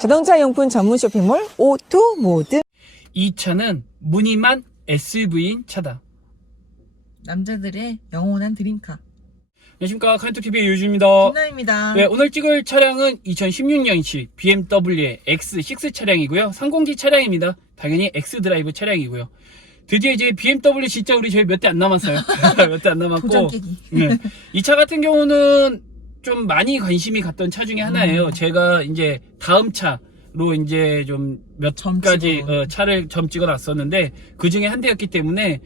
자동차 용품 전문 쇼핑몰 오토모드. 이 차는 무늬만 SUV인 차다. 남자들의 영원한 드림카. 안녕하십니까, 카인토TV의 유주입니다. 김나입니다. 네, 오늘 찍을 차량은 2016년식 BMW의 X6 차량이고요. 30G 차량입니다. 당연히 X드라이브 차량이고요. 드디어 이제 BMW 진짜 우리 저희 몇 대 안 남았어요. 몇 대 안 남았고. 도장 깨기. 네. 이 차 같은 경우는 좀 많이 관심이 갔던 차 중에 하나예요. 제가 이제 다음 차로 이제 좀 몇 가지 차를 점 찍어 놨었는데 그 중에 한 대였기 때문에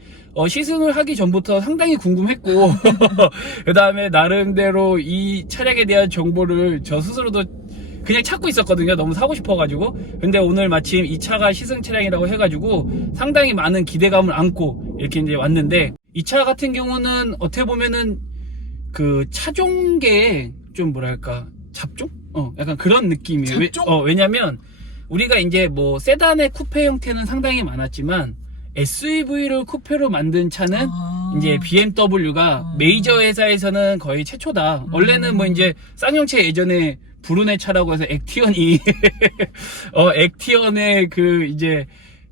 시승을 하기 전부터 상당히 궁금했고 그 다음에 나름대로 이 차량에 대한 정보를 저 스스로도 그냥 찾고 있었거든요. 너무 사고 싶어가지고. 근데 오늘 마침 이 차가 시승 차량이라고 해가지고 상당히 많은 기대감을 안고 이렇게 이제 왔는데, 이 차 같은 경우는 어떻게 보면은 그 차종계의 좀 뭐랄까 잡종? 약간 그런 느낌이에요. 왜냐면 우리가 이제 뭐 세단의 쿠페 형태는 상당히 많았지만 SUV를 쿠페로 만든 차는 이제 BMW가 메이저 회사에서는 거의 최초다. 원래는 뭐 이제 쌍용차 예전에 불운의 차라고 해서 액티언이 액티언의 그 이제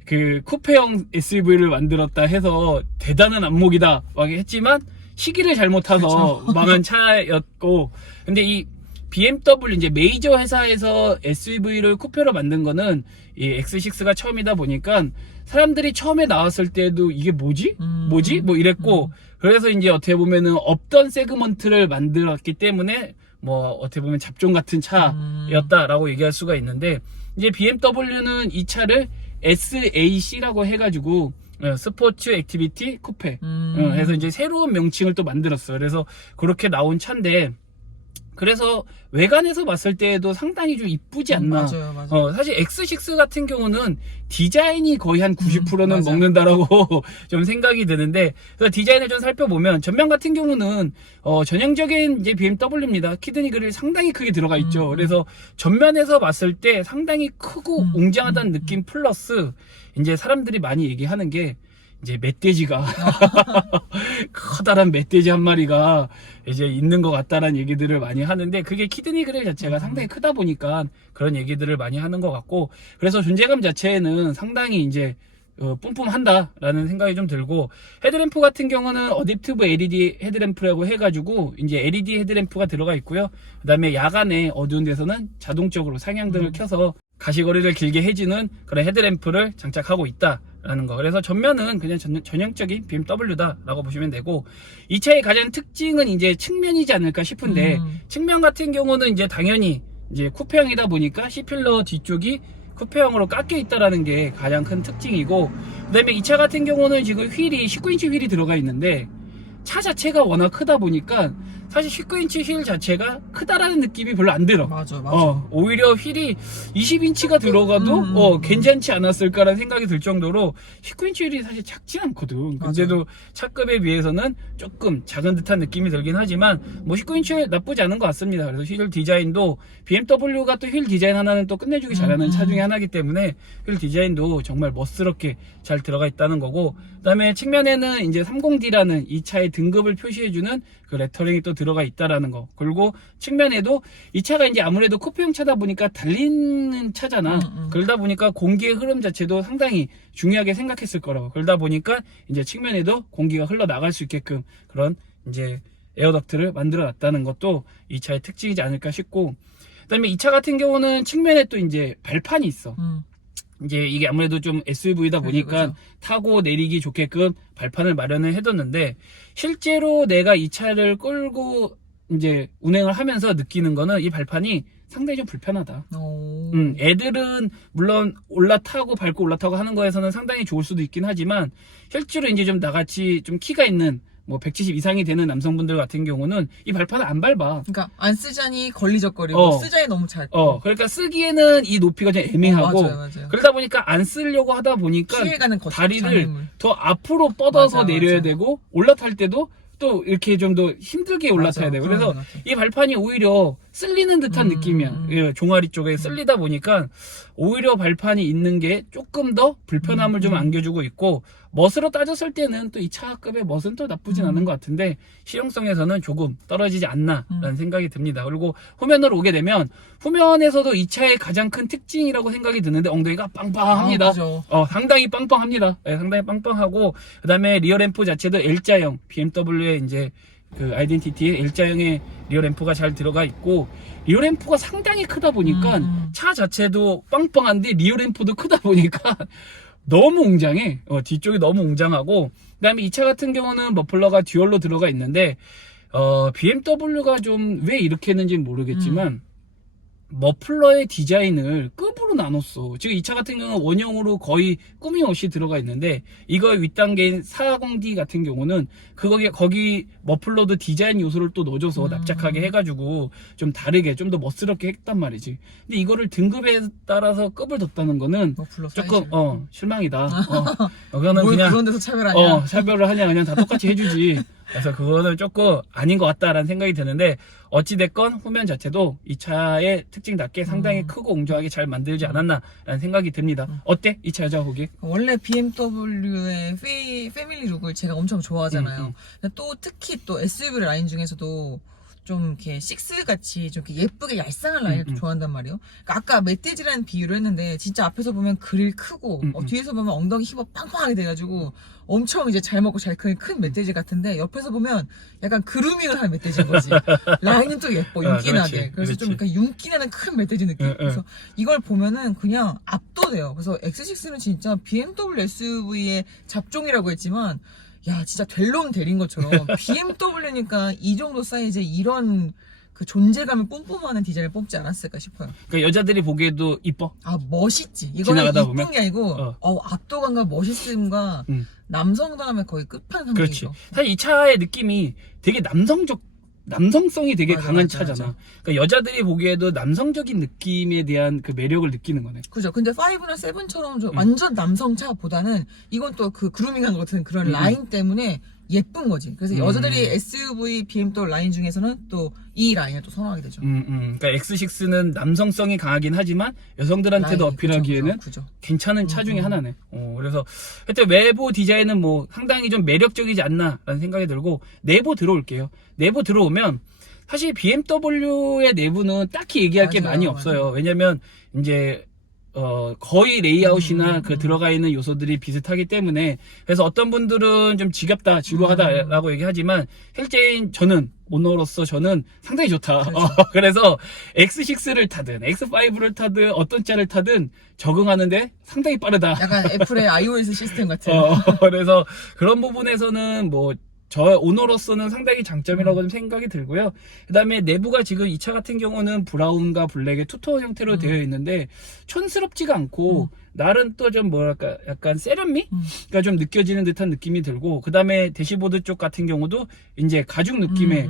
그 쿠페형 SUV를 만들었다 해서 대단한 안목이다 막 했지만 시기를 잘못 타서 망한 차였고, 근데 이 BMW 이제 메이저 회사에서 SUV를 쿠페로 만든 거는 이 X6가 처음이다 보니까 사람들이 처음에 나왔을 때도 이게 뭐지? 뭐 이랬고, 그래서 이제 어떻게 보면은 없던 세그먼트를 만들었기 때문에 뭐 어떻게 보면 잡종 같은 차였다라고 얘기할 수가 있는데, 이제 BMW는 이 차를 SAC라고 해가지고 스포츠 액티비티 쿠페 해서 이제 새로운 명칭을 또 만들었어요. 그래서 그렇게 나온 차인데, 그래서 외관에서 봤을 때도 상당히 좀 이쁘지 않나. 맞아요. 사실 X6 같은 경우는 디자인이 거의 한 90%는 먹는다라고 좀 생각이 드는데, 그래서 디자인을 좀 살펴보면 전면 같은 경우는 전형적인 이제 BMW입니다. 키드니 그릴 상당히 크게 들어가 있죠. 그래서 전면에서 봤을 때 상당히 크고 웅장하다는 느낌 플러스 이제 사람들이 많이 얘기하는 게 이제 멧돼지가 커다란 멧돼지 한 마리가 이제 있는 것 같다라는 얘기들을 많이 하는데, 그게 키드니 그릴 자체가 상당히 크다 보니까 그런 얘기들을 많이 하는 것 같고, 그래서 존재감 자체는 상당히 이제 뿜뿜한다라는 생각이 좀 들고, 헤드램프 같은 경우는 어댑티브 LED 헤드램프라고 해가지고 이제 LED 헤드램프가 들어가 있고요. 그 다음에 야간에 어두운 데서는 자동적으로 상향등을 켜서 가시거리를 길게 해주는 그런 헤드램프를 장착하고 있다라는 거. 그래서 전면은 그냥 전형적인 BMW다라고 보시면 되고, 이 차의 가장 특징은 이제 측면이지 않을까 싶은데, 측면 같은 경우는 이제 당연히 이제 쿠페형이다 보니까 C필러 뒤쪽이 쿠페형으로 깎여 있다라는 게 가장 큰 특징이고, 그 다음에 이 차 같은 경우는 지금 휠이 19인치 휠이 들어가 있는데, 차 자체가 워낙 크다 보니까 사실 19인치 휠 자체가 크다라는 느낌이 별로 안 들어. 맞아. 오히려 휠이 20인치가 들어가도 괜찮지 않았을까라는 생각이 들 정도로 19인치 휠이 사실 작진 않거든. 근데도 차급에 비해서는 조금 작은 듯한 느낌이 들긴 하지만 뭐 19인치 휠 나쁘지 않은 것 같습니다. 그래서 휠 디자인도 BMW가 또 휠 디자인 하나는 또 끝내주기 잘하는 차 중에 하나이기 때문에 휠 디자인도 정말 멋스럽게 잘 들어가 있다는 거고, 그 다음에 측면에는 이제 30D라는 이 차의 등급을 표시해주는 그 레터링이 또 들어가 있다라는 거. 그리고 측면에도 이 차가 이제 아무래도 쿠페형 차다 보니까 달리는 차잖아. 그러다 보니까 공기의 흐름 자체도 상당히 중요하게 생각했을 거라고. 그러다 보니까 이제 측면에도 공기가 흘러나갈 수 있게끔 그런 이제 에어덕트를 만들어 놨다는 것도 이 차의 특징이지 않을까 싶고, 그 다음에 이 차 같은 경우는 측면에 또 이제 발판이 있어. 이제 이게 아무래도 좀 SUV다 보니까 그죠. 타고 내리기 좋게끔 발판을 마련을 해뒀는데, 실제로 내가 이 차를 끌고 이제 운행을 하면서 느끼는 거는 이 발판이 상당히 좀 불편하다. 애들은 물론 올라타고 밟고 올라타고 하는 거에서는 상당히 좋을 수도 있긴 하지만, 실제로 이제 좀 나같이 좀 키가 있는 뭐 170 이상이 되는 남성분들 같은 경우는 이 발판을 안 밟아. 그러니까 안 쓰자니 걸리적거리고 쓰자니 너무 작고. 그러니까 쓰기에는 이 높이가 좀 애매하고, 맞아요. 그러다 보니까 안 쓰려고 하다 보니까 피해 가는 다리를 장애물. 더 앞으로 뻗어서 맞아. 내려야 되고, 올라탈 때도 또 이렇게 좀 더 힘들게 올라타야 돼요. 그래서 이 발판이 오히려 쓸리는 듯한 느낌이야. 예, 종아리 쪽에 쓸리다 보니까 오히려 발판이 있는 게 조금 더 불편함을 좀 안겨주고 있고, 멋으로 따졌을 때는 또 이 차급의 멋은 또 나쁘진 않은 것 같은데 실용성에서는 조금 떨어지지 않나라는 생각이 듭니다. 그리고 후면으로 오게 되면 후면에서도 이 차의 가장 큰 특징이라고 생각이 드는데 엉덩이가 빵빵합니다. 그죠. 상당히 빵빵합니다. 네, 상당히 빵빵하고, 그 다음에 리어 램프 자체도 L자형, BMW의 이제 그 아이덴티티의 L자형의 리어 램프가 잘 들어가 있고, 리어 램프가 상당히 크다 보니까 차 자체도 빵빵한데 리어 램프도 크다 보니까 너무 웅장해. 뒤쪽이 너무 웅장하고, 그 다음에 이 차 같은 경우는 머플러가 듀얼로 들어가 있는데, BMW가 좀 왜 이렇게 했는지 모르겠지만, 머플러의 디자인을 급으로 나눴어. 지금 이 차 같은 경우는 원형으로 거의 꾸밈 없이 들어가 있는데, 이거 윗단계인 410D 같은 경우는 거기 머플러도 디자인 요소를 또 넣어줘서 납작하게 해가지고 좀 다르게 좀 더 멋스럽게 했단 말이지. 근데 이거를 등급에 따라서 급을 뒀다는 거는 머플러 조금 사이즈. 실망이다. 그거는 뭘 그냥 그런 데서 차별하냐. 차별을 하냐, 그냥 다 똑같이 해주지. 그래서 그거는 조금 아닌 것 같다라는 생각이 드는데, 어찌됐건 후면 자체도 이 차의 특징답게 상당히 크고 웅장하게 잘 만들지 않았나라는 생각이 듭니다. 어때? 이 차 여자 보기? 원래 BMW의 패밀리 룩을 제가 엄청 좋아하잖아요. 근데 또 특히 또 SUV 라인 중에서도 좀 이렇게 식스 같이 좀 이렇게 예쁘게 얄쌍한 라인을 또 좋아한단 말이에요. 그러니까 아까 멧돼지라는 비유를 했는데 진짜 앞에서 보면 그릴 크고 뒤에서 보면 엉덩이 힙업 빵빵하게 돼가지고 엄청 이제 잘 먹고 잘 크는 큰 멧돼지 같은데, 옆에서 보면 약간 그루밍을 한 멧돼지인 거지. 라인은 또 예뻐, 윤기나게. 그래서 좀 약간 윤기나는 큰 멧돼지 느낌. 그래서 이걸 보면은 그냥 압도돼요. 그래서 X6는 진짜 BMW SUV의 잡종이라고 했지만, 야, 진짜 될 놈 데린 것처럼 BMW니까 이 정도 사이즈에 이런 그 존재감을 뿜뿜하는 디자인을 뽑지 않았을까 싶어요. 그러니까 여자들이 보기에도 이뻐. 멋있지. 이거는 지나가다 이쁜 보면? 게 아니고 압도감과 멋있음과 남성다움의 거의 끝판왕이죠. 그렇지. 사실 이 차의 느낌이 되게 남성성이 되게 맞아, 강한 맞아, 차잖아. 맞아. 그러니까 여자들이 보기에도 남성적인 느낌에 대한 그 매력을 느끼는 거네. 그죠. 근데 5나 7처럼 좀 완전 남성차보다는 이건 또 그 그루밍한 것 같은 그런 라인 때문에 예쁜 거지. 그래서 여자들이 SUV, BMW 라인 중에서는 또 이 라인을 또 선호하게 되죠. 그러니까 X6는 남성성이 강하긴 하지만 여성들한테도 라인, 어필하기에는 그죠. 괜찮은 차 중에 하나네. 그래서 하여튼 외부 디자인은 뭐 상당히 좀 매력적이지 않나라는 생각이 들고, 내부 들어올게요. 내부 들어오면 사실 BMW의 내부는 딱히 얘기할 게 맞아요, 많이 맞아요. 없어요. 왜냐면 이제 거의 레이아웃이나 그 들어가 있는 요소들이 비슷하기 때문에, 그래서 어떤 분들은 좀 지겹다, 지루하다라고 얘기하지만, 실제인 저는, 오너로서 저는 상당히 좋다. 그래서 X6를 타든, X5를 타든, 어떤 차를 타든 적응하는데 상당히 빠르다. 약간 애플의 iOS 시스템 같은. 그래서 그런 부분에서는 뭐, 저 오너로서는 상당히 장점이라고 좀 생각이 들고요. 그 다음에 내부가 지금 이 차 같은 경우는 브라운과 블랙의 투톤 형태로 되어 있는데 촌스럽지가 않고 나름 또 좀 뭐랄까 약간 세련미가 좀 느껴지는 듯한 느낌이 들고, 그 다음에 대시보드 쪽 같은 경우도 이제 가죽 느낌의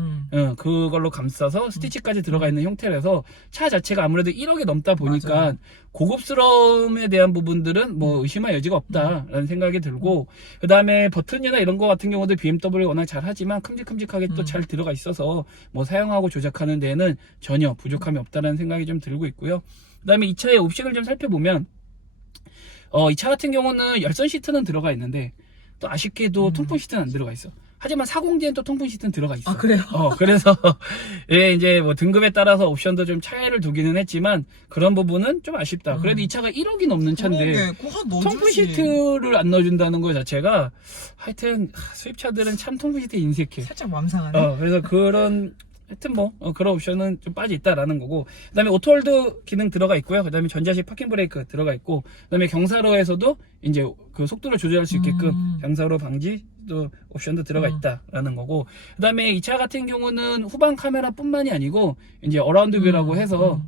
그걸로 감싸서 스티치까지 들어가 있는 형태라서 차 자체가 아무래도 1억이 넘다 보니까 맞아요. 고급스러움에 대한 부분들은 뭐 의심할 여지가 없다라는 생각이 들고, 그 다음에 버튼이나 이런 거 같은 경우도 BMW 워낙 잘 하지만 큼직큼직하게 또 잘 들어가 있어서 뭐 사용하고 조작하는 데에는 전혀 부족함이 없다는 생각이 좀 들고 있고요. 그 다음에 이 차의 옵션을 좀 살펴보면, 이 차 같은 경우는 열선 시트는 들어가 있는데 또 아쉽게도 통풍 시트는 안 들어가 있어. 하지만 40D엔 또 통풍 시트는 들어가 있어. 아, 그래요? 그래서 예, 이제 뭐 등급에 따라서 옵션도 좀 차이를 두기는 했지만 그런 부분은 좀 아쉽다. 그래도 이 차가 1억이 넘는 차인데 통풍 시트를 안 넣어준다는 것 자체가, 하여튼 수입차들은 참 통풍 시트에 인색해. 살짝 맘상하네. 그래서 그런 하여튼 뭐 그런 옵션은 좀 빠져 있다라는 거고, 그 다음에 오토홀드 기능 들어가 있고요. 그 다음에 전자식 파킹 브레이크 들어가 있고, 그 다음에 경사로에서도 이제 그 속도를 조절할 수 있게끔 경사로 방지 또 옵션도 들어가 있다라는 거고, 그 다음에 이 차 같은 경우는 후방 카메라뿐만이 아니고 이제 어라운드 뷰라고 해서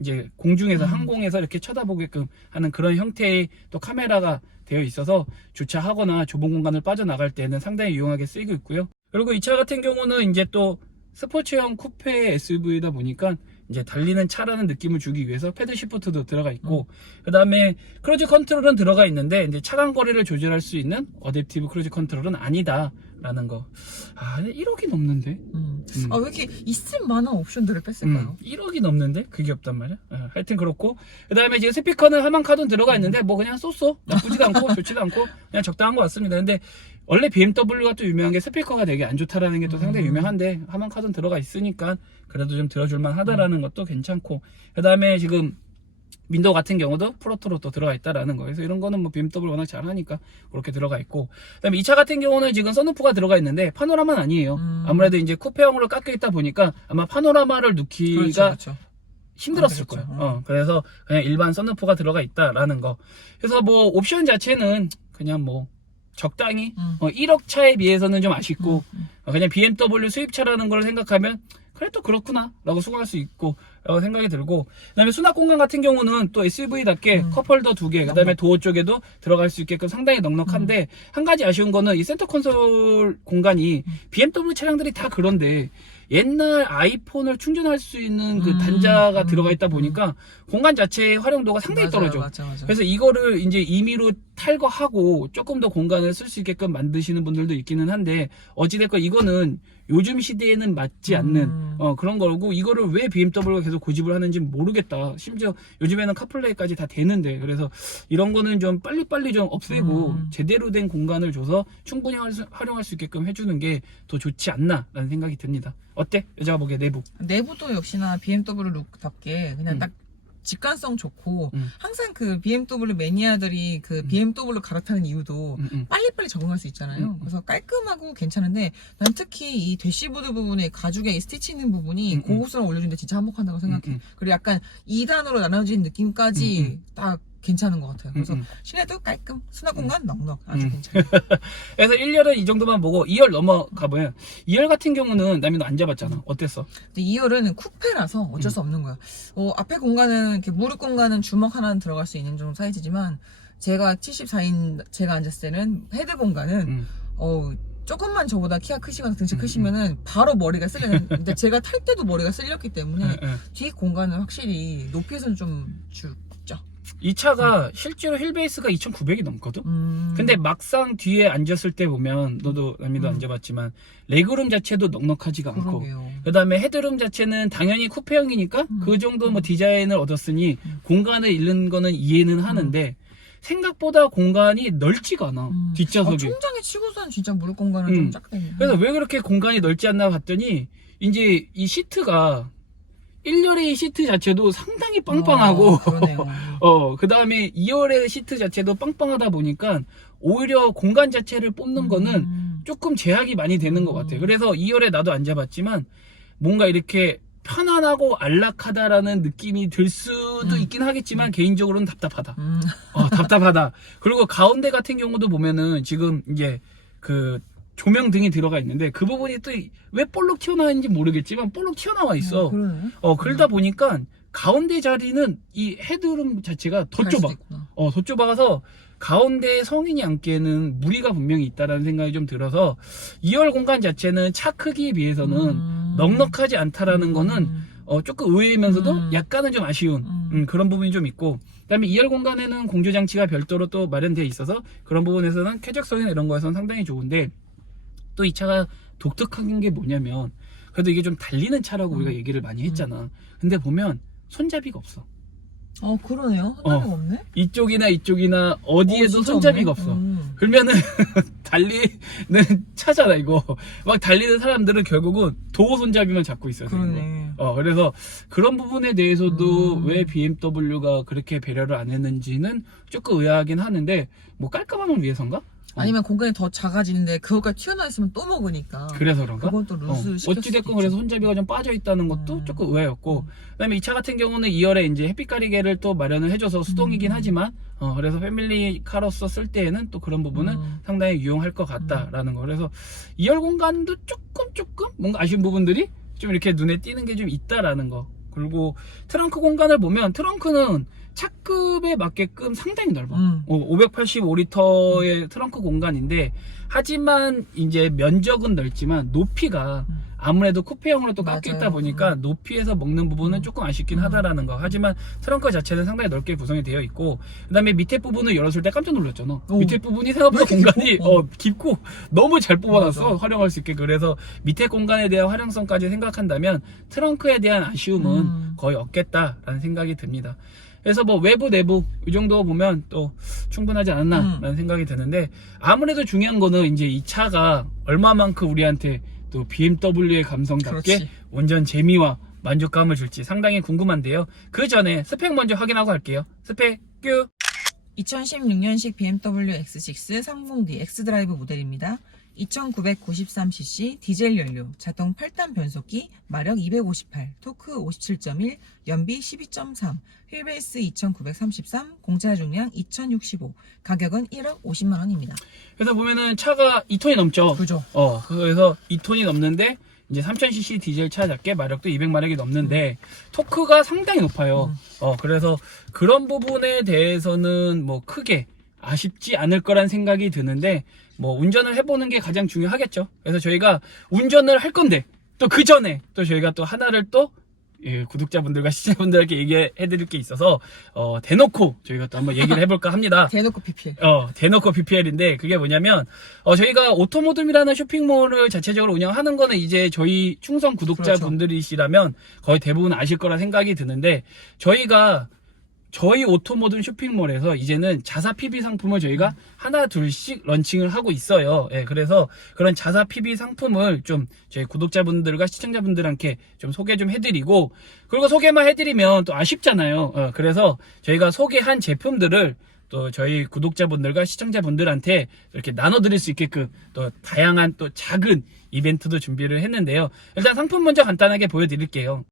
이제 공중에서 항공에서 이렇게 쳐다보게끔 하는 그런 형태의 또 카메라가 되어 있어서 주차하거나 좁은 공간을 빠져나갈 때는 상당히 유용하게 쓰이고 있고요. 그리고 이 차 같은 경우는 이제 또 스포츠형 쿠페 SUV다 보니까 이제 달리는 차라는 느낌을 주기 위해서 패드 시프트도 들어가 있고, 그 다음에 크루즈 컨트롤은 들어가 있는데 이제 차간 거리를 조절할 수 있는 어댑티브 크루즈 컨트롤은 아니다라는 거. 아, 1억이 넘는데. 아, 왜 이렇게 있을 만한 옵션들을 뺐을까요? 1억이 넘는데 그게 없단 말이야. 하여튼 그렇고, 그 다음에 이제 스피커는 하만 카돈 들어가 있는데 뭐 그냥 쏘쏘 나쁘지도 않고 좋지도 않고 그냥 적당한 것 같습니다. 근데 원래 BMW가 또 유명한 게 스피커가 되게 안 좋다라는 게 또 상당히 유명한데 하만 카돈 들어가 있으니까 그래도 좀 들어줄만 하다라는 것도 괜찮고, 그 다음에 지금 윈도우 같은 경우도 프로토로 또 들어가 있다라는 거. 그래서 이런 거는 뭐 BMW 워낙 잘하니까 그렇게 들어가 있고, 그다음에 이 차 같은 경우는 지금 선루프가 들어가 있는데 파노라마는 아니에요. 아무래도 이제 쿠페형으로 깎여 있다 보니까 아마 파노라마를 넣기가 그렇죠. 힘들었을 그렇죠. 거예요. 그래서 그냥 일반 선루프가 들어가 있다라는 거. 그래서 뭐 옵션 자체는 그냥 뭐 적당히 1억 차에 비해서는 좀 아쉽고, 그냥 BMW 수입차라는 걸 생각하면 그래 또 그렇구나 라고 수긍할 수 있고 라고 생각이 들고, 그 다음에 수납 공간 같은 경우는 또 SUV답게 컵홀더 2개, 그 다음에 도어 쪽에도 들어갈 수 있게끔 상당히 넉넉한데, 한 가지 아쉬운 거는 이 센터 콘솔 공간이 BMW 차량들이 다 그런데 옛날 아이폰을 충전할 수 있는 그 단자가 들어가 있다 보니까 공간 자체의 활용도가 상당히 떨어져. 맞아. 그래서 이거를 이제 임의로 탈거하고 조금 더 공간을 쓸 수 있게끔 만드시는 분들도 있기는 한데, 어찌됐건 이거는 요즘 시대에는 맞지 않는 그런 거고, 이거를 왜 BMW가 계속 고집을 하는지 모르겠다. 심지어 요즘에는 카플레이까지 다 되는데, 그래서 이런 거는 좀 빨리빨리 좀 없애고 제대로 된 공간을 줘서 충분히 활용할 수 있게끔 해주는 게 더 좋지 않나라는 생각이 듭니다. 어때? 여자가 보기에 내부. 내부도 역시나 BMW 룩답게 그냥 딱 직관성 좋고, 항상 그 BMW 매니아들이 그 BMW 갈아타는 이유도 빨리빨리 적응할 수 있잖아요. 그래서 깔끔하고 괜찮은데, 난 특히 이 대시보드 부분에 가죽에 이 스티치 있는 부분이 고급스러움 올려주는데 진짜 한몫한다고 생각해. 그리고 약간 2단으로 나눠진 느낌까지 딱 괜찮은 것 같아요. 그래서 실내도 깔끔, 수납 공간 넉넉, 아주 괜찮아요. 그래서 1열은 이 정도만 보고 2열 넘어가보면, 2열 같은 경우는 남이 너 안 잡았잖아. 어땠어? 근데 2열은 쿠페라서 어쩔 수 없는 거야. 앞에 공간은 이렇게 무릎 공간은 주먹 하나는 들어갈 수 있는 정도 사이즈지만, 제가 74인 제가 앉았을 때는 헤드 공간은 조금만 저보다 키가 크시거나 등치 크시면은 바로 머리가 쓸리는. 근데 제가 탈 때도 머리가 쓸렸기 때문에 뒤 공간은 확실히 높이에서는 좀 죽죠. 이 차가 실제로 휠베이스가 2,900이 넘거든? 근데 막상 뒤에 앉았을 때 보면, 너도 남이도 앉아봤지만 레그룸 자체도 넉넉하지가 않고, 그 다음에 헤드룸 자체는 당연히 쿠페형이니까 그 정도 뭐 디자인을 얻었으니 공간을 잃는 거는 이해는 하는데, 생각보다 공간이 넓지가 않아. 뒷좌석이. 총장에 치고선 진짜 무릎 공간은 좀 작대. 그래서 왜 그렇게 공간이 넓지 않나 봤더니, 이제 이 시트가 1열의 시트 자체도 상당히 빵빵하고, 그러네요. 그 다음에 2열의 시트 자체도 빵빵하다 보니까 오히려 공간 자체를 뽑는 거는 조금 제약이 많이 되는 것 같아요. 그래서 2열에 나도 앉아봤지만 뭔가 이렇게 편안하고 안락하다라는 느낌이 들 수도 있긴 하겠지만, 개인적으로는 답답하다. 답답하다. 그리고 가운데 같은 경우도 보면은 지금 이제 그 조명등이 들어가 있는데, 그 부분이 또 왜 볼록 튀어나와 있는지 모르겠지만 볼록 튀어나와 있어. 그러다 보니까 가운데 자리는 이 헤드룸 자체가 더 좁아. 더 좁아서 가운데 성인이 앉기에는 무리가 분명히 있다라는 생각이 좀 들어서, 2열 공간 자체는 차 크기에 비해서는 넉넉하지 않다라는 거는 조금 의외이면서도 약간은 좀 아쉬운 그런 부분이 좀 있고, 그 다음에 2열 공간에는 공조장치가 별도로 또 마련되어 있어서 그런 부분에서는 쾌적성이나 이런 거에서는 상당히 좋은데, 또 이 차가 독특한 게 뭐냐면, 그래도 이게 좀 달리는 차라고 우리가 얘기를 많이 했잖아. 근데 보면 손잡이가 없어. 그러네요. 손잡이가 없네? 이쪽이나 어디에도 진짜 손잡이가 없네? 없어. 그러면은 달리는 차잖아 이거. 막 달리는 사람들은 결국은 도어 손잡이만 잡고 있어요. 그러네. 그래서 그런 부분에 대해서도 왜 BMW가 그렇게 배려를 안 했는지는 조금 의아하긴 하는데, 뭐 깔끔함을 위해서인가? 아니면 공간이 더 작아지는데 그거까지 튀어나와 있으면 또 먹으니까. 그래서 그런가? 그건 또 루스 시켰을 어찌됐건 수도 그래서 있죠. 손잡이가 좀 빠져 있다는 것도 조금 의아였고, 그다음에 이 차 같은 경우는 2열에 이제 햇빛 가리개를 또 마련을 해줘서 수동이긴 하지만, 그래서 패밀리 카로서 쓸 때에는 또 그런 부분은 상당히 유용할 것 같다라는 거. 그래서 2열 공간도 조금 뭔가 아쉬운 부분들이 좀 이렇게 눈에 띄는 게 좀 있다라는 거. 그리고 트렁크 공간을 보면, 트렁크는 차급에 맞게끔 상당히 넓어. 585리터의 트렁크 공간인데, 하지만 이제 면적은 넓지만 높이가 아무래도 쿠페형으로 또 맞아요. 깎여 있다 보니까 높이에서 먹는 부분은 조금 아쉽긴 하다라는 거. 하지만 트렁크 자체는 상당히 넓게 구성이 되어 있고, 그 다음에 밑에 부분을 열었을 때 깜짝 놀랐잖아. 오. 밑에 부분이 생각보다 공간이 깊고 너무 잘 뽑아놨어. 맞아. 활용할 수 있게. 그래서 밑에 공간에 대한 활용성까지 생각한다면 트렁크에 대한 아쉬움은 거의 없겠다라는 생각이 듭니다. 그래서 뭐 외부 내부 이 정도 보면 또 충분하지 않았나라는 생각이 드는데, 아무래도 중요한 거는 이제 이 차가 얼마만큼 우리한테 또 BMW의 감성답게 그렇지. 운전 재미와 만족감을 줄지 상당히 궁금한데요. 그 전에 스펙 먼저 확인하고 할게요. 스펙 큐. 2016년식 BMW X6 30D X드라이브 모델입니다. 2993cc 디젤 연료, 자동 8단 변속기, 마력 258, 토크 57.1, 연비 12.3, 휠베이스 2933, 공차 중량 2065, 가격은 1억 50만 원입니다. 그래서 보면은 차가 2톤이 넘죠. 그죠? 그래서 2톤이 넘는데 이제 3000cc 디젤 차답게 마력도 200마력이 넘는데 토크가 상당히 높아요. 그래서 그런 부분에 대해서는 뭐 크게 아쉽지 않을 거란 생각이 드는데, 뭐 운전을 해보는 게 가장 중요하겠죠. 그래서 저희가 운전을 할 건데 또 그 전에 또 저희가 또 하나를 또 구독자분들과 시청자분들에게 얘기해드릴 게 있어서 대놓고 저희가 또 한번 얘기를 해볼까 합니다. 대놓고 PPL. 대놓고 PPL인데 그게 뭐냐면 저희가 오토모듬이라는 쇼핑몰을 자체적으로 운영하는 거는 이제 저희 충성 구독자분들이시라면 거의 대부분 아실 거라 생각이 드는데, 저희 오토모든 쇼핑몰에서 이제는 자사 PB 상품을 저희가 하나 둘씩 런칭을 하고 있어요. 그래서 그런 자사 PB 상품을 좀 저희 구독자분들과 시청자분들한테 좀 소개 좀 해드리고, 그리고 소개만 해드리면 또 아쉽잖아요. 그래서 저희가 소개한 제품들을 또 저희 구독자분들과 시청자분들한테 이렇게 나눠드릴 수 있게끔 또 다양한 또 작은 이벤트도 준비를 했는데요. 일단 상품 먼저 간단하게 보여드릴게요.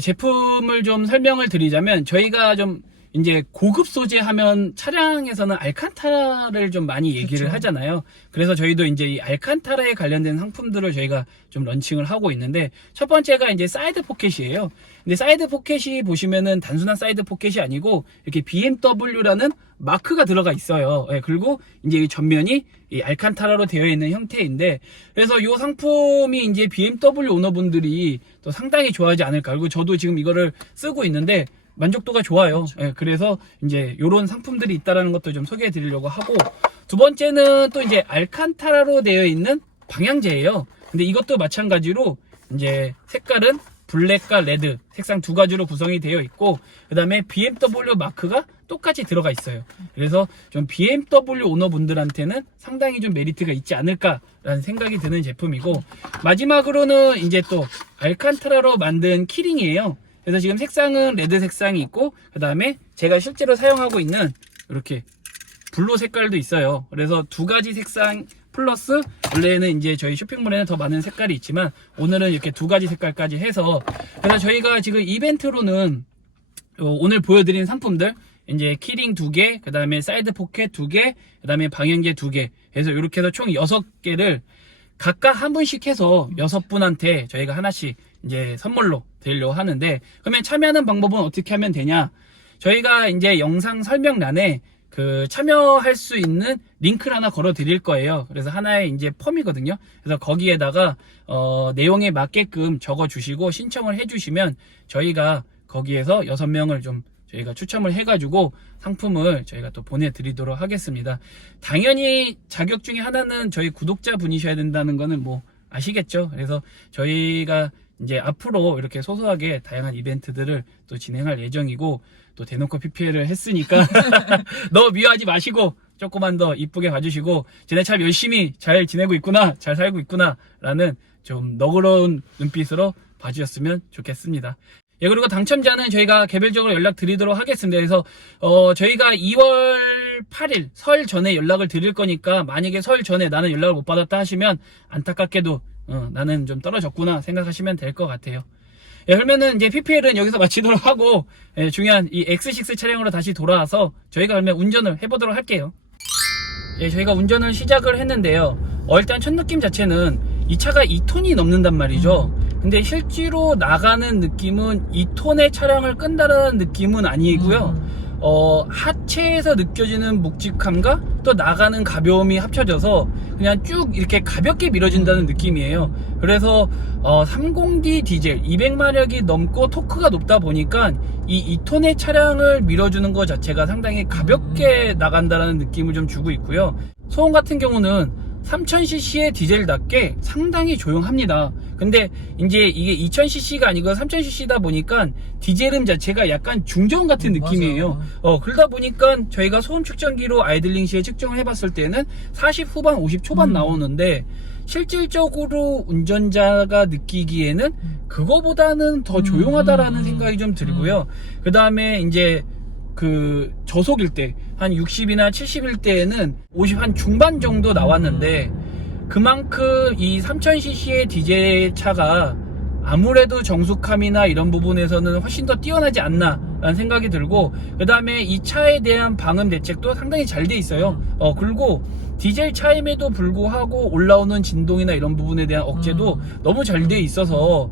제품을 좀 설명을 드리자면, 저희가 좀 이제 고급 소재 하면 차량에서는 알칸타라를 좀 많이 얘기를 그쵸. 하잖아요. 그래서 저희도 이제 이 알칸타라에 관련된 상품들을 저희가 좀 런칭을 하고 있는데, 첫 번째가 이제 사이드 포켓이에요. 근데 사이드 포켓이 보시면은 단순한 사이드 포켓이 아니고 이렇게 BMW라는 마크가 들어가 있어요. 그리고 이제 이 전면이 이 알칸타라로 되어 있는 형태인데, 그래서 이 상품이 이제 BMW 오너분들이 또 상당히 좋아하지 않을까. 그리고 저도 지금 이거를 쓰고 있는데 만족도가 좋아요. 그래서 이제 이런 상품들이 있다라는 것도 좀 소개해 드리려고 하고, 두 번째는 또 이제 알칸타라로 되어 있는 방향제예요. 근데 이것도 마찬가지로 이제 색깔은 블랙과 레드 색상 두 가지로 구성이 되어 있고, 그 다음에 BMW 마크가 똑같이 들어가 있어요. 그래서 좀 BMW 오너분들한테는 상당히 좀 메리트가 있지 않을까라는 생각이 드는 제품이고, 마지막으로는 이제 또 알칸타라로 만든 키링이에요. 그래서 지금 색상은 레드 색상이 있고, 그 다음에 제가 실제로 사용하고 있는 이렇게 블루 색깔도 있어요. 그래서 두 가지 색상 플러스 원래는 이제 저희 쇼핑몰에는 더 많은 색깔이 있지만 오늘은 이렇게 두 가지 색깔까지 해서, 그래서 저희가 지금 이벤트로는 오늘 보여드린 상품들 이제 키링 2개, 그 다음에 사이드 포켓 2개, 그 다음에 방향제 2개 해서 이렇게 해서 총 6개를 각각 한 분씩 해서 6분한테 저희가 하나씩 이제 선물로 드리려고 하는데, 그러면 참여하는 방법은 어떻게 하면 되냐? 저희가 이제 영상 설명란에 그 참여할 수 있는 링크를 하나 걸어 드릴 거예요. 그래서 하나의 이제 펌이거든요. 그래서 거기에다가 내용에 맞게끔 적어 주시고 신청을 해 주시면 저희가 거기에서 6명을 좀 저희가 추첨을 해가지고 상품을 저희가 또 보내드리도록 하겠습니다. 당연히 자격 중에 하나는 저희 구독자 분이셔야 된다는 거는 뭐 아시겠죠? 그래서 저희가 이제 앞으로 이렇게 소소하게 다양한 이벤트들을 또 진행할 예정이고, 또 대놓고 PPL을 했으니까 너무 미워하지 마시고 조금만 더 이쁘게 봐주시고, 쟤네 참 열심히 잘 지내고 있구나, 잘 살고 있구나 라는 좀 너그러운 눈빛으로 봐주셨으면 좋겠습니다. 그리고 당첨자는 저희가 개별적으로 연락 드리도록 하겠습니다. 그래서 저희가 2월 8일 설 전에 연락을 드릴 거니까, 만약에 설 전에 나는 연락을 못 받았다 하시면 안타깝게도 나는 좀 떨어졌구나 생각하시면 될 것 같아요. 그러면은 이제 PPL은 여기서 마치도록 하고, 중요한 이 X6 차량으로 다시 돌아와서 저희가 그러면 운전을 해보도록 할게요. 저희가 운전을 시작을 했는데요. 일단 첫 느낌 자체는 이 차가 2톤이 넘는단 말이죠. 근데 실제로 나가는 느낌은 2톤의 차량을 끈다라는 느낌은 아니고요. 하체에서 느껴지는 묵직함과 또 나가는 가벼움이 합쳐져서 그냥 쭉 이렇게 가볍게 밀어진다는 느낌이에요. 그래서 30D 디젤 200마력이 넘고 토크가 높다 보니까 이 2톤의 차량을 밀어주는 것 자체가 상당히 가볍게 나간다는 느낌을 좀 주고 있고요. 소음 같은 경우는 3000cc의 디젤답게 상당히 조용합니다. 근데 이제 이게 2000cc가 아니고 3000cc다 보니까 디젤음 자체가 약간 중저음 같은 느낌이에요. 그러다 보니까 저희가 소음 측정기로 아이들링 시에 측정을 해봤을 때는 40 후반 50 초반 나오는데 실질적으로 운전자가 느끼기에는 그거보다는 더 조용하다라는 생각이 좀 들고요. 그 다음에 이제 그 저속일 때 한 60이나 70일 때에는 50 한 중반 정도 나왔는데 그만큼 이 3000cc의 디젤 차가 아무래도 정숙함이나 이런 부분에서는 훨씬 더 뛰어나지 않나 라는 생각이 들고, 그 다음에 이 차에 대한 방음 대책도 상당히 잘 돼 있어요. 그리고 디젤 차임에도 불구하고 올라오는 진동이나 이런 부분에 대한 억제도 너무 잘 돼 있어서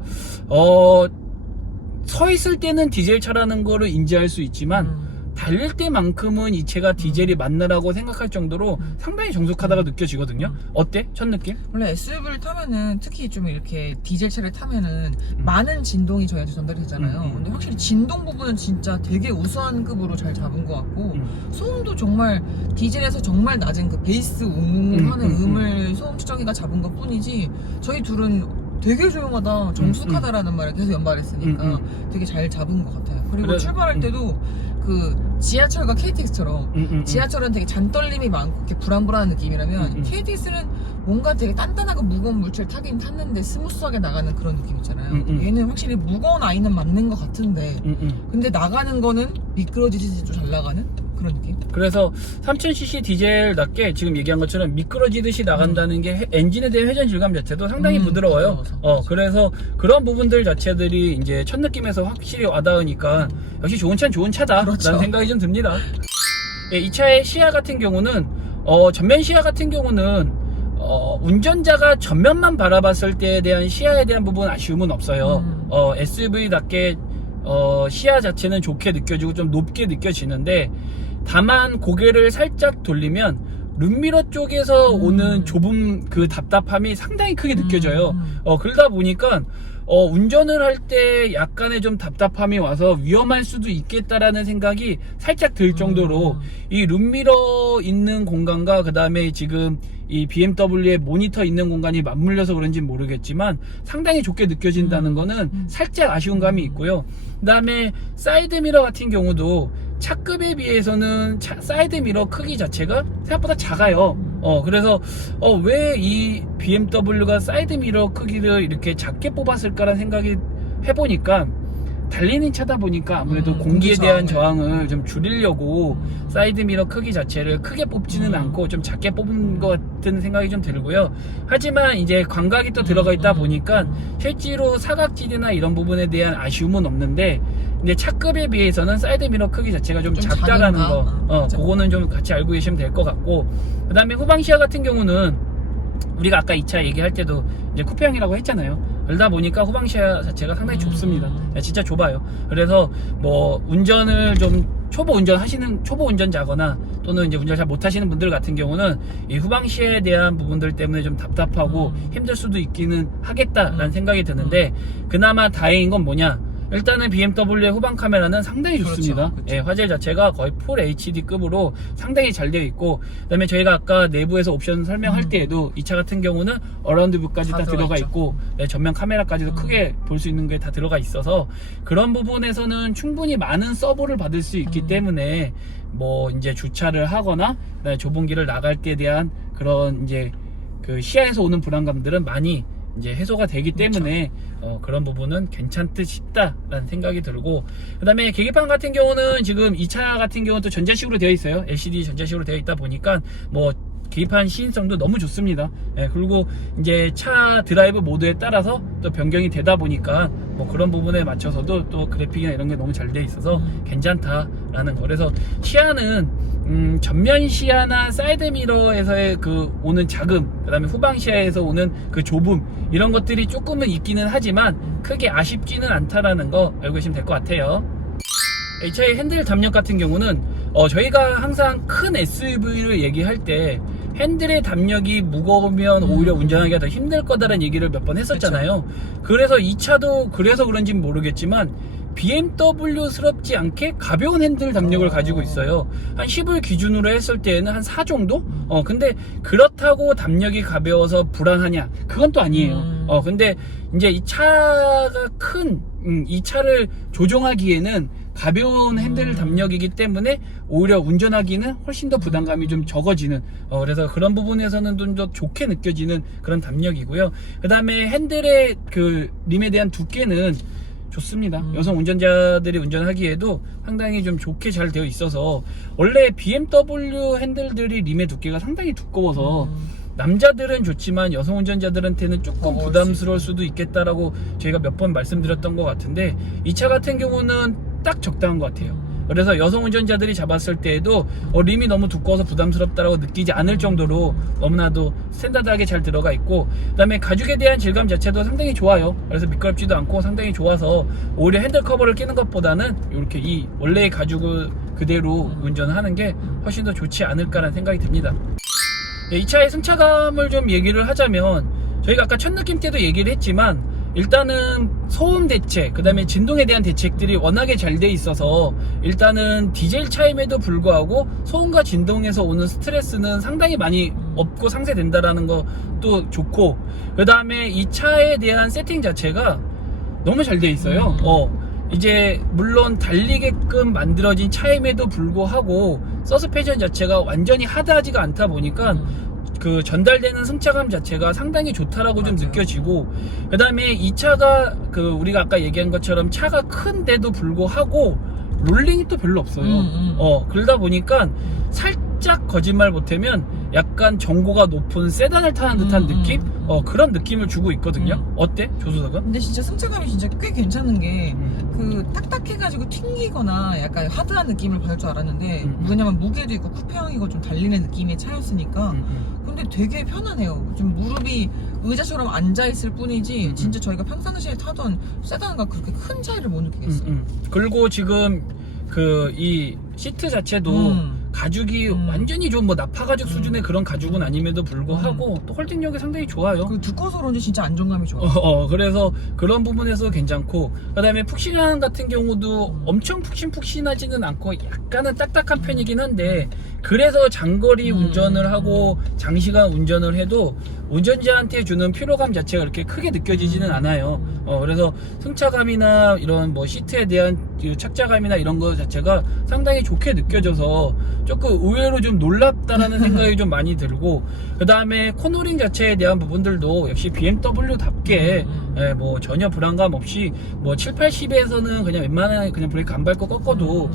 서 있을 때는 디젤 차라는 거를 인지할 수 있지만 달릴 때만큼은 이 차가 디젤이 맞나라고 생각할 정도로 상당히 정숙하다가 느껴지거든요. 어때? 첫 느낌? 원래 SUV를 타면은 특히 좀 이렇게 디젤 차를 타면은 많은 진동이 저희한테 전달이 되잖아요. 근데 확실히 진동 부분은 진짜 되게 우수한 급으로 잘 잡은 것 같고 소음도 정말 디젤에서 정말 낮은 그 베이스 웅 하는 음을 소음 측정기가 잡은 것 뿐이지 저희 둘은 되게 조용하다, 정숙하다라는 말을 계속 연발했으니까 되게 잘 잡은 것 같아요. 그리고 그래, 출발할 때도 그 지하철과 KTX처럼 지하철은 되게 잔떨림이 많고 이렇게 불안불안한 느낌이라면 KTX는 뭔가 되게 단단하고 무거운 물체를 타긴 탔는데 스무스하게 나가는 그런 느낌 있잖아요. 얘는 확실히 무거운 아이는 맞는 것 같은데 근데 나가는 거는 미끄러지듯이 좀 잘 나가는 그런 느낌? 그래서 3000cc 디젤답게 지금 얘기한 것처럼 미끄러지듯이 나간다는 게 엔진에 대한 회전 질감 자체도 상당히 부드러워요. 그래서 그런 부분들 자체들이 이제 첫 느낌에서 확실히 와닿으니까 역시 좋은 차는 좋은 차다 라는 생각이 좀 듭니다. 예, 이 차의 시야 같은 경우는 전면 시야 같은 경우는 운전자가 전면만 바라봤을 때에 대한 시야에 대한 부분 아쉬움은 없어요. SUV답게 시야 자체는 좋게 느껴지고 좀 높게 느껴지는데 다만 고개를 살짝 돌리면 룸미러 쪽에서 오는 좁은 그 답답함이 상당히 크게 느껴져요. 그러다 보니까 운전을 할 때 약간의 좀 답답함이 와서 위험할 수도 있겠다라는 생각이 살짝 들 정도로 이 룸미러 있는 공간과 그 다음에 지금 이 BMW의 모니터 있는 공간이 맞물려서 그런지 모르겠지만 상당히 좋게 느껴진다는 거는 살짝 아쉬운 감이 있고요. 그 다음에 사이드미러 같은 경우도 차급에 비해서는 사이드미러 크기 자체가 생각보다 작아요. 그래서 왜 이 BMW가 사이드미러 크기를 이렇게 작게 뽑았을까라는 생각이 해보니까 달리는 차다 보니까 아무래도 공기에 대한 저항을 좀 줄이려고 사이드미러 크기 자체를 크게 뽑지는 않고 좀 작게 뽑은 것 같은 생각이 좀 들고요. 하지만 이제 광각이 또 들어가 있다 보니까 실제로 사각지대나 이런 부분에 대한 아쉬움은 없는데 근데 차급에 비해서는 사이드미러 크기 자체가 좀 작다라는 거 그거는 좀 같이 알고 계시면 될 것 같고, 그 다음에 후방시야 같은 경우는 우리가 아까 이 차 얘기할 때도 이제 쿠페형이라고 했잖아요. 그러다 보니까 후방시야 자체가 상당히 좁습니다. 진짜 좁아요. 그래서 뭐 운전을 좀 초보 운전자거나 또는 이제 운전을 잘 못하시는 분들 같은 경우는 이 후방시야에 대한 부분들 때문에 좀 답답하고 힘들 수도 있기는 하겠다라는 생각이 드는데 그나마 다행인 건 뭐냐? 일단은 BMW의 후방 카메라는 상당히 좋습니다. 예, 화질 자체가 거의 풀 HD급으로 상당히 잘 되어 있고, 그 다음에 저희가 아까 내부에서 옵션 설명할 때에도 이 차 같은 경우는 어라운드 뷰까지 다 들어가 있고 전면 카메라까지도 크게 볼 수 있는 게 다 들어가 있어서 그런 부분에서는 충분히 많은 서브를 받을 수 있기 때문에 뭐 이제 주차를 하거나 좁은 길을 나갈 때에 대한 그런 이제 그 시야에서 오는 불안감들은 많이 이제 해소가 되기 때문에 그런 부분은 괜찮듯 싶다라는 생각이 들고, 그 다음에 계기판 같은 경우는 지금 이 차 같은 경우는 또 전자식으로 되어 있어요. LCD 전자식으로 되어 있다 보니까 뭐 계기판 시인성도 너무 좋습니다. 예, 그리고 이제 차 드라이브 모드에 따라서 또 변경이 되다 보니까 뭐 그런 부분에 맞춰서도 또 그래픽이나 이런 게 너무 잘 되어 있어서 괜찮다라는 거. 그래서 시야는 전면 시야나 사이드 미러에서의 그 오는 자금, 그 다음에 후방 시야에서 오는 그 좁음, 이런 것들이 조금은 있기는 하지만 크게 아쉽지는 않다라는 거 알고 계시면 될 것 같아요. 이 차의 핸들 담력 같은 경우는 저희가 항상 큰 SUV를 얘기할 때 핸들의 담력이 무거우면 오히려 운전하기가 더 힘들 거다라는 얘기를 몇 번 했었잖아요. 그래서 이 차도 그래서 그런지는 모르겠지만 BMW스럽지 않게 가벼운 핸들 담력을 가지고 있어요. 한 10을 기준으로 했을 때는 한 4 정도? 근데 그렇다고 담력이 가벼워서 불안하냐? 그건 또 아니에요. 근데 이제 이 차가 이 차를 조종하기에는 가벼운 핸들 담력이기 때문에 오히려 운전하기는 훨씬 더 부담감이 좀 적어지는 그래서 그런 부분에서는 좀 더 좋게 느껴지는 그런 담력이고요. 그 다음에 핸들의 그 림에 대한 두께는 좋습니다. 여성 운전자들이 운전하기에도 상당히 좀 좋게 잘 되어 있어서 원래 BMW 핸들들이 림의 두께가 상당히 두꺼워서 남자들은 좋지만 여성 운전자들한테는 조금 부담스러울 수도 있겠다라고 저희가 몇 번 말씀드렸던 것 같은데 이 차 같은 경우는 딱 적당한 것 같아요. 그래서 여성 운전자들이 잡았을 때에도 림이 너무 두꺼워서 부담스럽다라고 느끼지 않을 정도로 너무나도 스탠다드하게 잘 들어가 있고, 그 다음에 가죽에 대한 질감 자체도 상당히 좋아요. 그래서 미끄럽지도 않고 상당히 좋아서 오히려 핸들 커버를 끼는 것보다는 이렇게 이 원래의 가죽을 그대로 운전하는 게 훨씬 더 좋지 않을까라는 생각이 듭니다. 이 차의 승차감을 좀 얘기를 하자면 저희가 아까 첫 느낌 때도 얘기를 했지만 일단은 소음 대책, 그 다음에 진동에 대한 대책들이 워낙에 잘 돼 있어서 일단은 디젤 차임에도 불구하고 소음과 진동에서 오는 스트레스는 상당히 많이 없고 상쇄된다라는 것도 좋고, 그 다음에 이 차에 대한 세팅 자체가 너무 잘 돼 있어요. 이제 물론 달리게끔 만들어진 차임에도 불구하고 서스펜션 자체가 완전히 하드하지가 않다 보니까 그 전달되는 승차감 자체가 상당히 좋다라고 좀 느껴지고, 그 다음에 이 차가 그 우리가 아까 얘기한 것처럼 차가 큰데도 불구하고 롤링이 또 별로 없어요. 그러다 보니까 살짝 거짓말 못하면 약간 정고가 높은 세단을 타는 듯한 느낌? 그런 느낌을 주고 있거든요. 어때? 조수석은? 근데 진짜 승차감이 진짜 꽤 괜찮은 게 그 딱딱해가지고 튕기거나 약간 하드한 느낌을 받을 줄 알았는데 왜냐면 무게도 있고 쿠페형이고 좀 달리는 느낌의 차였으니까 근데 되게 편하네요. 좀 무릎이 의자처럼 앉아있을 뿐이지 진짜 저희가 평상시에 타던 세단과 그렇게 큰 차이를 못 느끼겠어요. 그리고 지금 그 이 시트 자체도 가죽이 완전히 좀 뭐 나파 가죽 수준의 그런 가죽은 아님에도 불구하고 또 홀딩력이 상당히 좋아요. 그 두꺼워서 그런지 진짜 안정감이 좋아. 그래서 그런 부분에서 괜찮고, 그 다음에 푹신함 같은 경우도 엄청 푹신하지는 않고 약간은 딱딱한 편이긴 한데 그래서 장거리 운전을 하고 장시간 운전을 해도 운전자한테 주는 피로감 자체가 그렇게 크게 느껴지지는 않아요. 그래서 승차감이나 이런 뭐 시트에 대한 착자감이나 이런 거 자체가 상당히 좋게 느껴져서 조금 의외로 좀 놀랍다라는 생각이 좀 많이 들고, 그 다음에 코너링 자체에 대한 부분들도 역시 BMW답게 뭐 전혀 불안감 없이 뭐 7, 80에서는 그냥 웬만하면 그냥 브레이크 안 밟고 꺾어도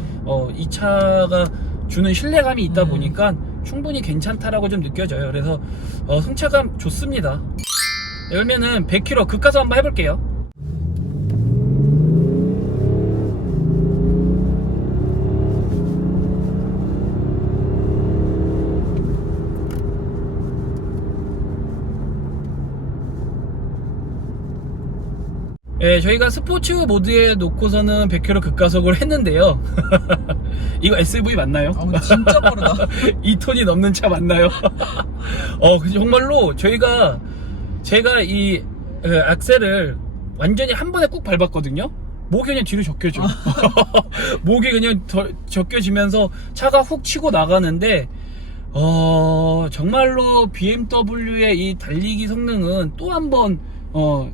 이 차가 주는 신뢰감이 있다 보니까 충분히 괜찮다라고 좀 느껴져요. 그래서 승차감 좋습니다. 그러면은 100km 급가속 한번 해볼게요. 저희가 스포츠 모드에 놓고서는 100km 급가속을 했는데요. 이거 SUV 맞나요? 근데 진짜 빠르다. 2톤이 넘는 차 맞나요? 정말로 제가 이 악셀을 완전히 한 번에 꾹 밟았거든요. 목이 그냥 뒤로 적혀져. 목이 그냥 적혀지면서 차가 훅 치고 나가는데 정말로 BMW의 이 달리기 성능은 또 한 번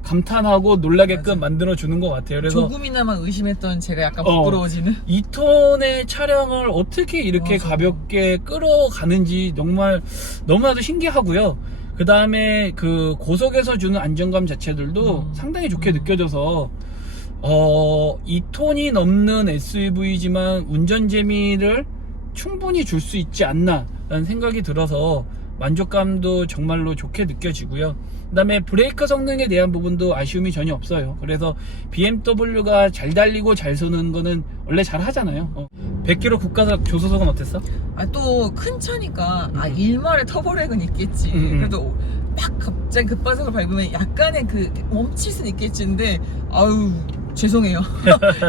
감탄하고 놀라게끔 만들어주는 것 같아요. 그래서 조금이나마 의심했던 제가 약간 부끄러워지는 2톤의 차량을 어떻게 이렇게 가볍게 끌어가는지 정말 너무나도 신기하고요. 그 다음에 그 고속에서 주는 안정감 자체들도 상당히 좋게 느껴져서 2톤이 넘는 SUV지만 운전 재미를 충분히 줄 수 있지 않나 라는 생각이 들어서 만족감도 정말로 좋게 느껴지고요. 그 다음에 브레이크 성능에 대한 부분도 아쉬움이 전혀 없어요. 그래서 BMW가 잘 달리고 잘 쏘는 거는 원래 잘 하잖아요. 100km 국가속 조수석은 어땠어? 또 큰 차니까 일말의 터보렉은 있겠지. 그래도 막 갑자기 급가속을 밟으면 약간의 그 멈칫은 있겠지인데 아유 죄송해요.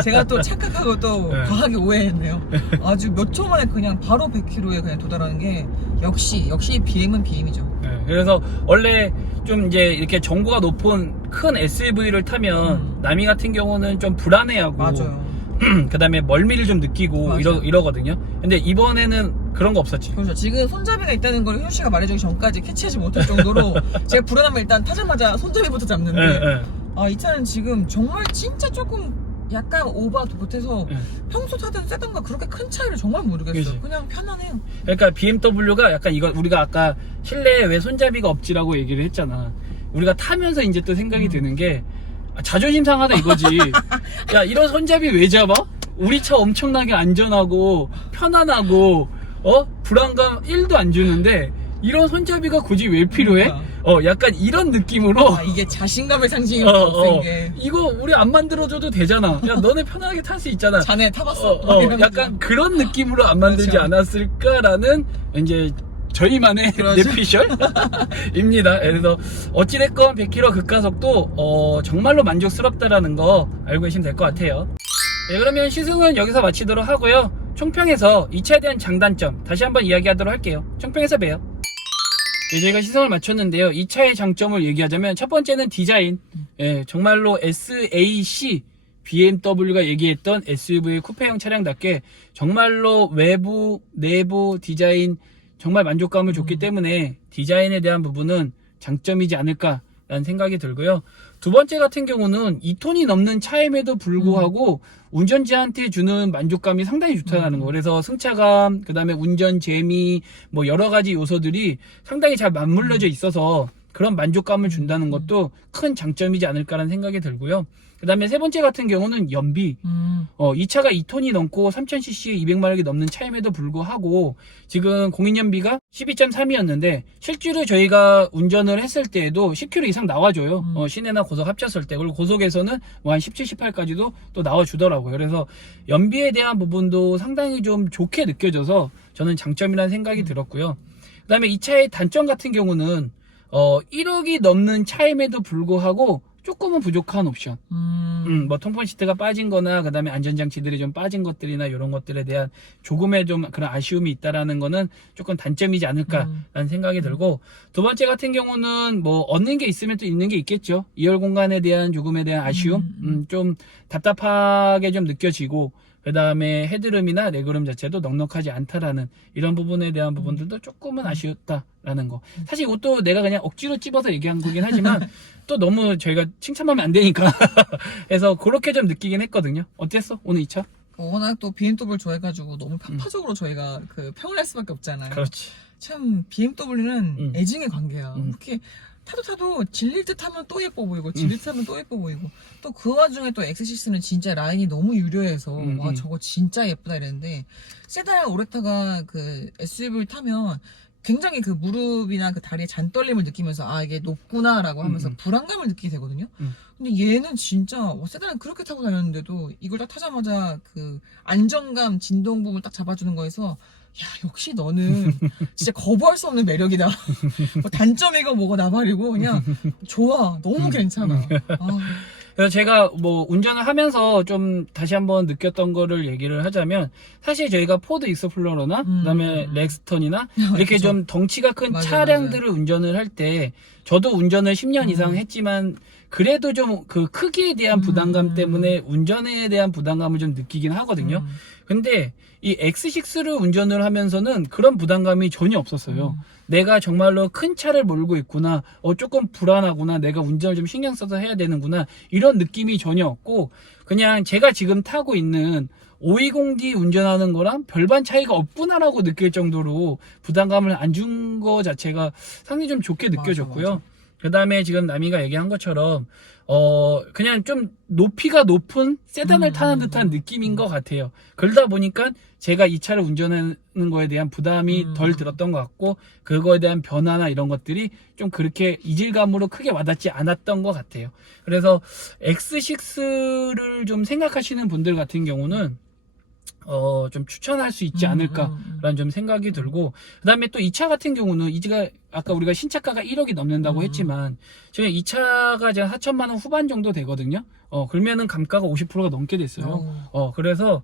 제가 또 착각하고 또 네. 과하게 오해했네요. 아주 몇 초 만에 그냥 바로 100km에 그냥 도달하는 게 역시 BM은 BM이죠. 네, 그래서 원래 좀 이제 이렇게 정보가 높은 큰 SUV를 타면 남이 같은 경우는 좀 불안해하고 맞아요. 그 다음에 멀미를 좀 느끼고 맞아요. 이러거든요. 근데 이번에는 그런 거 없었지. 그렇죠. 지금 손잡이가 있다는 걸 효 씨가 말해주기 전까지 캐치하지 못할 정도로 제가 불안하면 일단 타자마자 손잡이부터 잡는데 예, 예. 아, 이 차는 지금 정말 진짜 조금 약간 오버 못해서 예. 평소 타던 세단과 그렇게 큰 차이를 정말 모르겠어요. 그치. 그냥 편안해요. 그러니까 BMW가 약간 이거 우리가 아까 실내에 왜 손잡이가 없지라고 얘기를 했잖아. 우리가 타면서 이제 또 생각이 드는 게 자존심 상하다 이거지. 야, 이런 손잡이 왜 잡아? 우리 차 엄청나게 안전하고 편안하고 불안감 1도 안 주는데 이런 손잡이가 굳이 왜 필요해? 약간 이런 느낌으로 아, 이게 자신감의 상징이었어. 이게 이거 우리 안 만들어줘도 되잖아. 야, 너네 편하게 탈 수 있잖아. 자네 타봤어. 막 이러면서. 약간 그런 느낌으로 안 만들지 그렇죠. 않았을까라는 이제 저희만의 그렇죠. 내피셜입니다. 그래서 어찌됐건 100km 급가속도 정말로 만족스럽다라는 거 알고 계시면 될 것 같아요. 네, 그러면 시승은 여기서 마치도록 하고요. 총평에서 이 차에 대한 장단점 다시 한번 이야기하도록 할게요. 총평에서 봬요. 네, 저희가 시승을 마쳤는데요. 이 차의 장점을 얘기하자면 첫 번째는 디자인. 예, 정말로 SAC BMW가 얘기했던 SUV 쿠페형 차량답게 정말로 외부, 내부 디자인 정말 만족감을 줬기 때문에 디자인에 대한 부분은 장점이지 않을까라는 생각이 들고요. 두 번째 같은 경우는 2톤이 넘는 차임에도 불구하고 운전자한테 주는 만족감이 상당히 좋다는 거. 그래서 승차감, 그 다음에 운전 재미, 뭐 여러 가지 요소들이 상당히 잘 맞물려져 있어서 그런 만족감을 준다는 것도 큰 장점이지 않을까라는 생각이 들고요. 그 다음에 세 번째 같은 경우는 연비. 이 차가 2톤이 넘고 3000cc 200마력이 넘는 차임에도 불구하고 지금 공인연비가 12.3이었는데 실제로 저희가 운전을 했을 때에도 10km 이상 나와줘요. 시내나 고속 합쳤을 때. 그리고 고속에서는 뭐 한 17, 18까지도 또 나와주더라고요. 그래서 연비에 대한 부분도 상당히 좀 좋게 느껴져서 저는 장점이라는 생각이 들었고요. 그 다음에 이 차의 단점 같은 경우는 1억이 넘는 차임에도 불구하고 조금은 부족한 옵션. 뭐 통풍 시트가 빠진 거나 그 다음에 안전장치들이 좀 빠진 것들이나 이런 것들에 대한 조금의 좀 그런 아쉬움이 있다라는 거는 조금 단점이지 않을까라는 생각이 들고, 두 번째 같은 경우는 뭐 얻는 게 있으면 또 있는 게 있겠죠. 2열 공간에 대한 조금에 대한 아쉬움, 좀 답답하게 좀 느껴지고, 그 다음에 헤드룸이나 레그룸 자체도 넉넉하지 않다라는 이런 부분에 대한 부분들도 조금은 아쉬웠다라는 거. 사실 이것도 내가 그냥 억지로 찝어서 얘기한 거긴 하지만 또 너무 저희가 칭찬하면 안 되니까 그래서 그렇게 좀 느끼긴 했거든요. 어땠어? 오늘 이 차? 워낙 또 BMW 좋아해가지고 너무 편파적으로 저희가 그 평을 할 수밖에 없잖아요. 그렇지. 참 BMW는 애증의 관계야. 이렇게 타도 질릴 듯 하면 또 예뻐 보이고 질릴 듯 하면 또 예뻐 보이고 또 그 와중에 또 X6는 진짜 라인이 너무 유려해서 와 저거 진짜 예쁘다 이랬는데, 세단 오레타가 그 SUV를 타면 굉장히 그 무릎이나 그 다리에 잔떨림을 느끼면서 아 이게 높구나 라고 하면서 불안감을 느끼게 되거든요. 근데 얘는 진짜 세단을 그렇게 타고 다녔는데도 이걸 딱 타자마자 그 안정감, 진동 부분을 딱 잡아주는 거에서 야 역시 너는 진짜 거부할 수 없는 매력이다. 뭐 단점이고 뭐고 나발이고 그냥 좋아. 너무 괜찮아. 아. 그래서 제가 뭐 운전을 하면서 좀 다시 한번 느꼈던 거를 얘기를 하자면, 사실 저희가 포드 익스플로러나 그다음에 렉스턴이나 이렇게 그쵸. 좀 덩치가 큰 맞아요, 차량들을 운전을 할 때 저도 운전을 10년 이상 했지만 그래도 좀 그 크기에 대한 부담감 때문에 운전에 대한 부담감을 좀 느끼긴 하거든요. 근데 이 X6를 운전을 하면서는 그런 부담감이 전혀 없었어요. 내가 정말로 큰 차를 몰고 있구나, 조금 불안하구나, 내가 운전을 좀 신경 써서 해야 되는구나, 이런 느낌이 전혀 없고, 그냥 제가 지금 타고 있는 520D 운전하는 거랑 별반 차이가 없구나라고 느낄 정도로 부담감을 안 준 거 자체가 상당히 좀 좋게 느껴졌고요. 그 다음에 지금 남이가 얘기한 것처럼 그냥 좀 높이가 높은 세단을 타는 듯한 느낌인 것 같아요. 그러다 보니까 제가 이 차를 운전하는 거에 대한 부담이 덜 들었던 것 같고, 그거에 대한 변화나 이런 것들이 좀 그렇게 이질감으로 크게 와닿지 않았던 것 같아요. 그래서 X6를 좀 생각하시는 분들 같은 경우는 좀 추천할 수 있지 않을까라는 좀 생각이 들고, 그 다음에 또 이 차 같은 경우는 이제가 아까 우리가 신차가가 1억이 넘는다고 했지만 지금 이 차가 지금 4천만 원 후반 정도 되거든요. 그러면은 감가가 50%가 넘게 됐어요. 그래서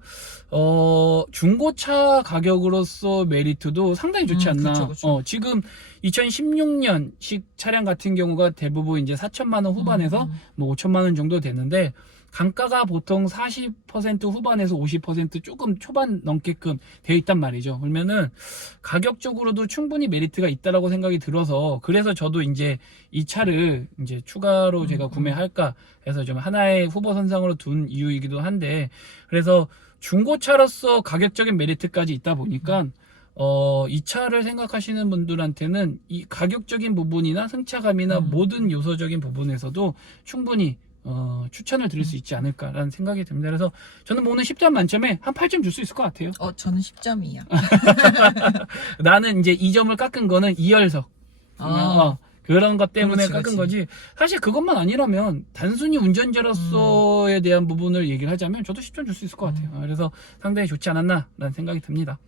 중고차 가격으로서 메리트도 상당히 좋지 않나. 그쵸. 지금 2016년식 차량 같은 경우가 대부분 이제 4천만 원 후반에서 뭐 5천만 원 정도 되는데, 감가가 보통 40% 후반에서 50% 조금 초반 넘게끔 되어 있단 말이죠. 그러면은 가격적으로도 충분히 메리트가 있다라고 생각이 들어서, 그래서 저도 이제 이 차를 이제 추가로 제가 구매할까 해서 좀 하나의 후보 선상으로 둔 이유이기도 한데, 그래서 중고차로서 가격적인 메리트까지 있다 보니까 이 차를 생각하시는 분들한테는 이 가격적인 부분이나 승차감이나 모든 요소적인 부분에서도 충분히 추천을 드릴 수 있지 않을까라는 생각이 듭니다. 그래서 저는 뭐 오늘 10점 만점에 한 8점 줄 수 있을 것 같아요. 저는 10점이요. 나는 이제 2점을 깎은 거는 2열석. 그런 것 때문에 그렇지, 깎은 그렇지. 거지. 사실 그것만 아니라면 단순히 운전자로서에 대한 부분을 얘기를 하자면 저도 10점 줄 수 있을 것 같아요. 그래서 상당히 좋지 않았나라는 생각이 듭니다.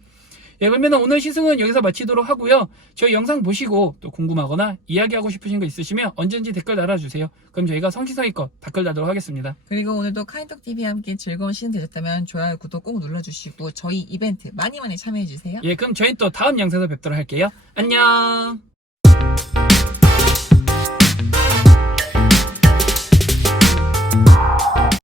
예, 그러면 오늘 시승은 여기서 마치도록 하고요. 저희 영상 보시고 또 궁금하거나 이야기하고 싶으신 거 있으시면 언제든지 댓글 달아주세요. 그럼 저희가 성시성의껏 댓글 달도록 하겠습니다. 그리고 오늘도 카인톡TV와 함께 즐거운 시즌 되셨다면 좋아요, 구독 꼭 눌러주시고 저희 이벤트 많이 참여해주세요. 예, 그럼 저희 또 다음 영상에서 뵙도록 할게요. 안녕!